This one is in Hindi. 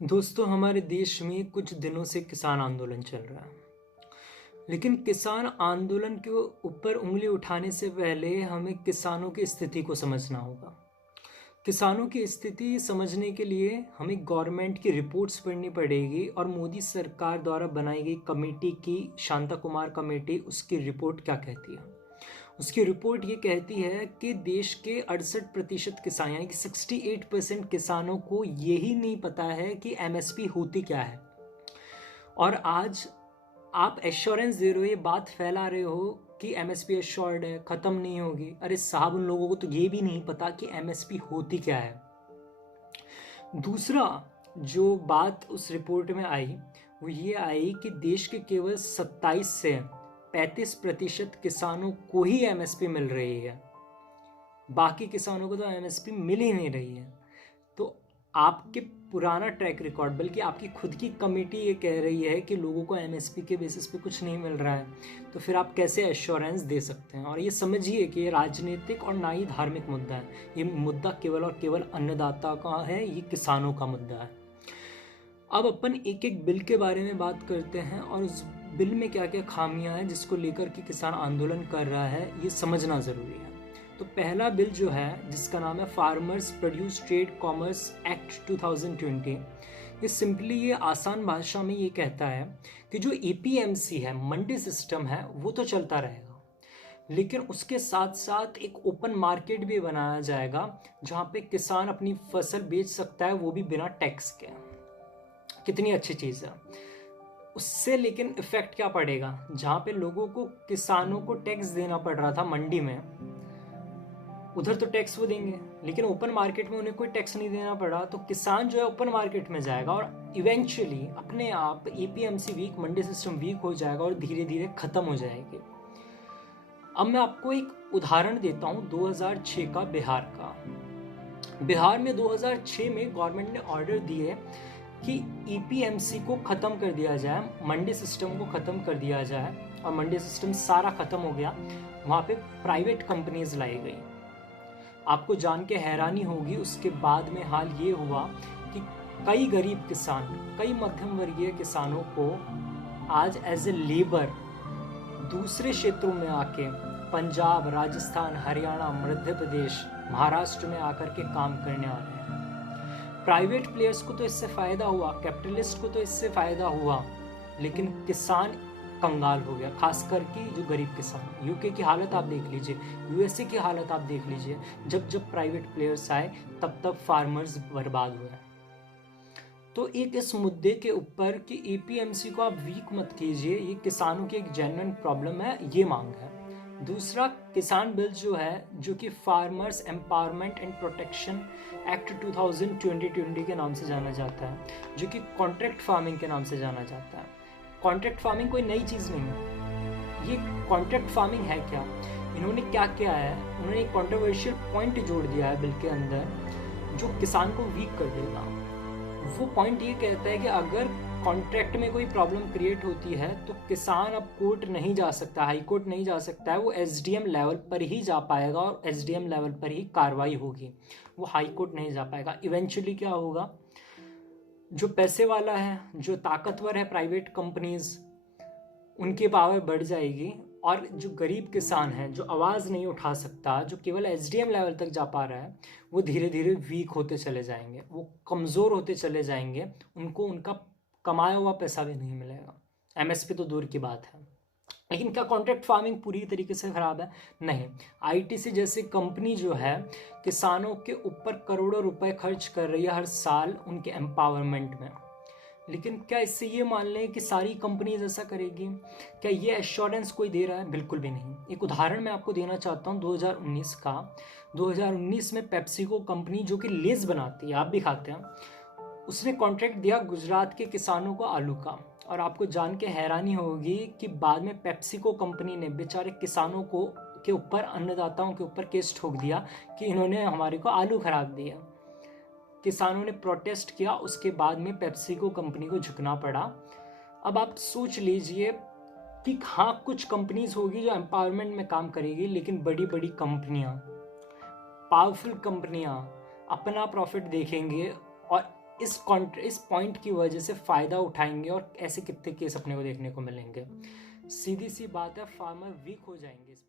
दोस्तों, हमारे देश में कुछ दिनों से किसान आंदोलन चल रहा है। लेकिन किसान आंदोलन के ऊपर उंगली उठाने से पहले हमें किसानों की स्थिति को समझना होगा। किसानों की स्थिति समझने के लिए हमें गवर्नमेंट की रिपोर्ट्स पढ़नी पड़ेगी और मोदी सरकार द्वारा बनाई गई कमेटी की शांता कुमार कमेटी उसकी रिपोर्ट क्या कहती है। उसकी रिपोर्ट ये कहती है कि देश के 68% किसान यानी कि 68% किसानों को यही नहीं पता है कि एमएसपी होती क्या है। और आज आप एश्योरेंस दे रहे हो, ये बात फैला रहे हो कि एमएसपी एश्योर्ड है, खत्म नहीं होगी। अरे साहब, उन लोगों को तो ये भी नहीं पता कि एमएसपी होती क्या है। दूसरा, जो बात उस रिपोर्ट में आई वो ये आई कि देश के केवल 27 से 35% किसानों को ही एमएसपी मिल रही है। बाकी किसानों को तो एमएसपी मिल ही नहीं रही है। तो आपके पुराना ट्रैक रिकॉर्ड, बल्कि आपकी खुद की कमेटी ये कह रही है कि लोगों को एमएसपी के बेसिस पे कुछ नहीं मिल रहा है, तो फिर आप कैसे एश्योरेंस दे सकते हैं। और ये समझिए कि ये राजनीतिक और ना ही धार्मिक मुद्दा है। ये मुद्दा केवल और केवल अन्नदाता का है, ये किसानों का मुद्दा है। अब अपन एक एक बिल के बारे में बात करते हैं और उस बिल में क्या क्या खामियां हैं जिसको लेकर के किसान आंदोलन कर रहा है, ये समझना ज़रूरी है। तो पहला बिल जो है, जिसका नाम है farmers produce trade commerce act 2020, ये सिंपली, ये आसान भाषा में ये कहता है कि जो एपीएमसी है, मंडी सिस्टम है, वो तो चलता रहेगा, लेकिन उसके साथ साथ एक ओपन मार्केट भी बनाया जाएगा जहाँ पे किसान अपनी फसल बेच सकता है, वो भी बिना टैक्स के। कितनी अच्छी चीज़ है। उससे लेकिन इफेक्ट क्या पड़ेगा, जहाँ पे लोगों को, किसानों को टैक्स देना पड़ रहा था मंडी में, उधर तो टैक्स वो देंगे, लेकिन ओपन मार्केट में उन्हें कोई टैक्स नहीं देना पड़ा, तो किसान जो है ओपन मार्केट में जाएगा और इवेंचुअली अपने आप एपीएमसी वीक, मंडी सिस्टम वीक हो जाएगा और धीरे धीरे खत्म हो जाएगी। अब मैं आपको एक उदाहरण देता हूँ 2006 का, बिहार का। बिहार में 2006 में गवर्नमेंट ने ऑर्डर दिए कि ईपीएमसी को ख़त्म कर दिया जाए, मंडी सिस्टम को ख़त्म कर दिया जाए, और मंडी सिस्टम सारा ख़त्म हो गया। वहाँ पे प्राइवेट कंपनीज लाई गई। आपको जान के हैरानी होगी, उसके बाद में हाल ये हुआ कि कई गरीब किसान, कई मध्यम वर्गीय किसानों को आज एज ए लेबर दूसरे क्षेत्रों में आके, पंजाब, राजस्थान, हरियाणा, मध्य प्रदेश, महाराष्ट्र में आकर के काम करने आ रहे हैं। प्राइवेट प्लेयर्स को तो इससे फ़ायदा हुआ, कैपिटलिस्ट को तो इससे फ़ायदा हुआ, लेकिन किसान कंगाल हो गया। खास करके जो गरीब किसान, यूके की हालत आप देख लीजिए, यूएसए की हालत आप देख लीजिए। जब जब प्राइवेट प्लेयर्स आए, तब तब फार्मर्स बर्बाद हुए। तो एक इस मुद्दे के ऊपर कि एपीएमसी को आप वीक मत कीजिए, ये किसानों की एक जेन्युइन प्रॉब्लम है, ये मांग है। दूसरा किसान बिल जो है, जो कि farmers empowerment and protection act 2020 के नाम से जाना जाता है, जो कि कॉन्ट्रैक्ट फार्मिंग के नाम से जाना जाता है। कॉन्ट्रैक्ट फार्मिंग कोई नई चीज़ नहीं है। ये कॉन्ट्रैक्ट फार्मिंग है क्या, इन्होंने क्या किया है, उन्होंने एक कॉन्ट्रोवर्शियल पॉइंट जोड़ दिया है बिल के अंदर जो किसान को वीक कर देगा। वो पॉइंट ये कहता है कि अगर कॉन्ट्रैक्ट में कोई प्रॉब्लम क्रिएट होती है तो किसान अब कोर्ट नहीं जा सकता, हाई कोर्ट नहीं जा सकता है, वो एसडीएम लेवल पर ही जा पाएगा और एसडीएम लेवल पर ही कार्रवाई होगी, वो हाई कोर्ट नहीं जा पाएगा। इवेंचुअली क्या होगा, जो पैसे वाला है, जो ताकतवर है, प्राइवेट कंपनीज, उनकी पावर बढ़ जाएगी, और जो गरीब किसान है, जो आवाज़ नहीं उठा सकता, जो केवल एसडीएम लेवल तक जा पा रहा है, वो धीरे धीरे वीक होते चले जाएंगे, वो कमज़ोर होते चले जाएंगे, उनको उनका कमाया हुआ पैसा भी नहीं मिलेगा। एमएसपी तो दूर की बात है। लेकिन क्या कॉन्ट्रैक्ट फार्मिंग पूरी तरीके से ख़राब है? नहीं। आईटीसी जैसी कंपनी जो है, किसानों के ऊपर करोड़ों रुपए खर्च कर रही है हर साल उनके एम्पावरमेंट में। लेकिन क्या इससे ये मान लें कि सारी कंपनीज ऐसा करेगी? क्या ये एश्योरेंस कोई दे रहा है? बिल्कुल भी नहीं। एक उदाहरण मैं आपको देना चाहता हूँ 2019 का। 2019 में पेप्सिको कंपनी, जो कि लेज बनाती है, आप भी खाते हैं, उसने कॉन्ट्रैक्ट दिया गुजरात के किसानों को आलू का। और आपको जान के हैरानी होगी कि बाद में पेप्सिको कंपनी ने बेचारे किसानों को के ऊपर, अन्नदाताओं के ऊपर केस ठोक दिया कि इन्होंने हमारे को आलू खराब दिया। किसानों ने प्रोटेस्ट किया, उसके बाद में पेप्सिको कंपनी को झुकना पड़ा। अब आप सोच लीजिए कि हाँ, कुछ कंपनीज होगी जो एम्पावरमेंट में काम करेगी, लेकिन बड़ी बड़ी कंपनियां, पावरफुल कंपनियां अपना प्रॉफिट देखेंगे और इस पॉइंट की वजह से फ़ायदा उठाएंगे और ऐसे कितने केस अपने को देखने को मिलेंगे। सीधी सी बात है, फार्मर वीक हो जाएंगे इस